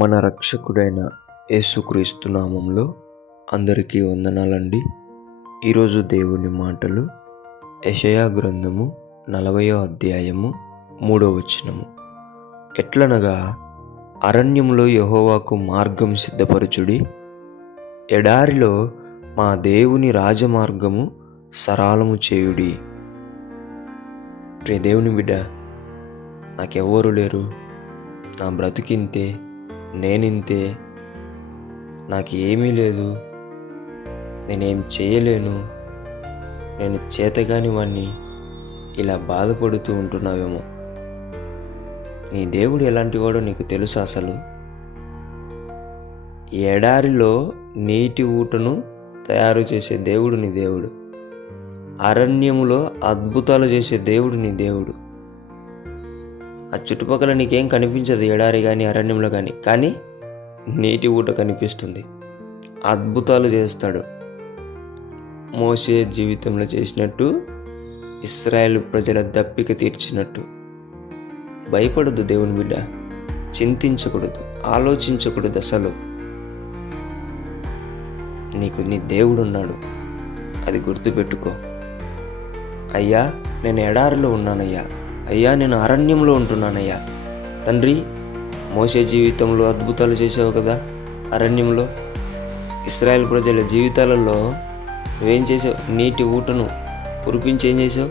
మన రక్షకుడైన యేసుక్రీస్తు నామంలో అందరికీ వందనాలండి. ఈరోజు దేవుని మాటలు యెషయా గ్రంథము 40వ అధ్యాయము 3వ వచనము. ఎట్లనగా అరణ్యంలో యెహోవాకు మార్గం సిద్ధపరచుడి, ఎడారిలో మా దేవుని రాజమార్గము సరళము చేయుడి. ప్రియ దేవుని బిడ్డ, నాకెవ్వరు లేరు, నా బ్రతికింతే, నేనింతే, నాకు ఏమీ లేదు, నేనేం చేయలేను, నేను చేతగాని వాణ్ణి, ఇలా బాధపడుతూ ఉంటున్నావేమో. నీ దేవుడు ఎలాంటి వాడో నీకు తెలుసా? అసలు ఎడారిలో నీటి ఊటను తయారు చేసే దేవుడు నీ దేవుడు. అరణ్యములో అద్భుతాలు చేసే దేవుడు నీ దేవుడు. ఆ చుట్టుపక్కల నీకేం కనిపించదు, ఎడారి కానీ అరణ్యంలో కానీ నీటి ఊట కనిపిస్తుంది. అద్భుతాలు చేస్తాడు. మోషే జీవితంలో చేసినట్టు, ఇశ్రాయేలు ప్రజల దప్పిక తీర్చినట్టు. భయపడద్దు దేవుని బిడ్డ, చింతించకూడదు, ఆలోచించకూడదు. అసలు నీకు నీ దేవుడు ఉన్నాడు, అది గుర్తుపెట్టుకో. అయ్యా, నేను ఎడారిలో ఉన్నానయ్యా, అయ్యా నేను అరణ్యంలో ఉంటున్నానయ్యా. తండ్రి, మోషే జీవితంలో అద్భుతాలు చేసావు కదా, అరణ్యంలో ఇశ్రాయేల్ ప్రజల జీవితాలలో నువ్వేం చేసావు? నీటి ఊటను కురిపించి ఏం చేసావు?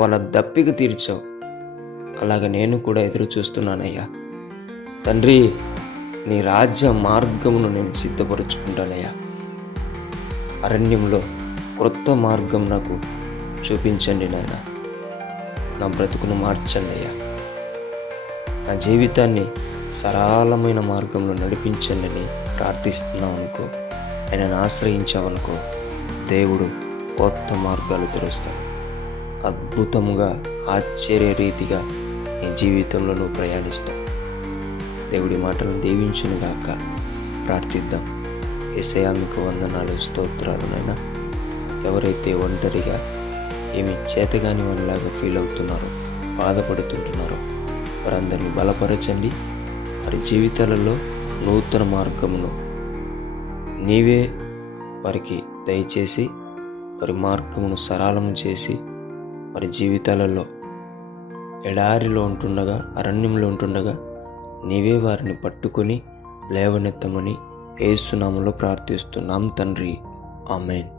వాళ్ళ దప్పిక తీర్చావు. అలాగ నేను కూడా ఎదురు చూస్తున్నానయ్యా. తండ్రి, నీ రాజ్య మార్గమును నేను సిద్ధపరుచుకుంటానయ్యా. అరణ్యంలో క్రొత్త మార్గం నాకు చూపించండి నాయన. నా బ్రతుకును మార్చండి అయ్యా. నా జీవితాన్ని సరళమైన మార్గంలో నడిపించండి అని ప్రార్థిస్తున్నావు అనుకో. ఆయనను ఆశ్రయించావనుకో, దేవుడు కొత్త మార్గాలు తెరుస్తాడు. అద్భుతంగా, ఆశ్చర్య రీతిగా నీ జీవితంలో నువ్వు ప్రయాణిస్తావు. దేవుడి మాటలను దీవించునుగాక. ప్రార్థిద్దాం. యేసయ్యా, మీకు వందనాలు, స్తోత్రాలు నాయనా. ఎవరైతే ఒంటరిగా ఏమి చేతగాని వారిలాగా ఫీల్ అవుతున్నారో, బాధపడుతుంటున్నారో, వారందరినీ బలపరచండి. వారి జీవితాలలో నూతన మార్గమును నీవే వారికి దయచేసి, వారి మార్గమును సరళము చేసి, వారి జీవితాలలో ఎడారిలో ఉంటుండగా, అరణ్యంలో ఉంటుండగా నీవే వారిని పట్టుకొని లేవనెత్తమని యేసు నామములో ప్రార్థిస్తున్నాం తండ్రి. ఆమేన్.